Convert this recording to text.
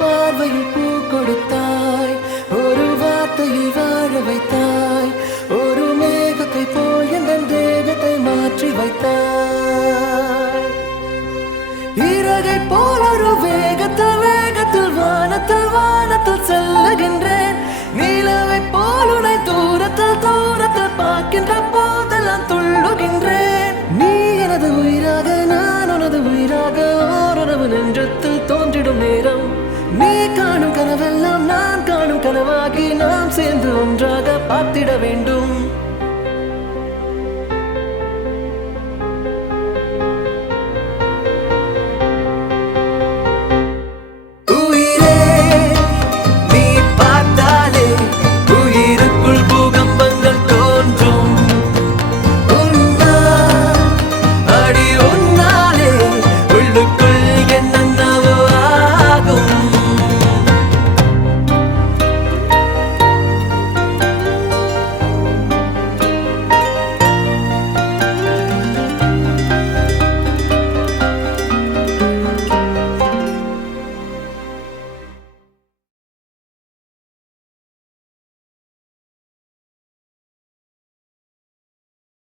பார்வையில் பூ கொடுத்தாய், ஒரு வார்த்தையில் வாழ வைத்தாய், ஒரு மேகத்தை போல் என் தேகத்தை மாற்றி வைத்தாய். இறகை போல் ஒரு வேகத்தில் வேகத்தில் வானத்தில் வானத்தில் செல்லுகின்றேன். நிலவை போல் உன்னை தூரத்தில் தூரத்தில் பார்க்கின்ற போதெல்லாம் துள்ளுகின்றேன். நீ எனது உயிராக நான் உனது உயிராக ஓரளவு நெஞ்சத்தில் தோன்றிடும் நேரம். நீ காணும் கனவெல்லாம் நான் காணும் கனவாகி நாம் சேர்ந்து ஒன்றாக பார்த்திட வேண்டும்.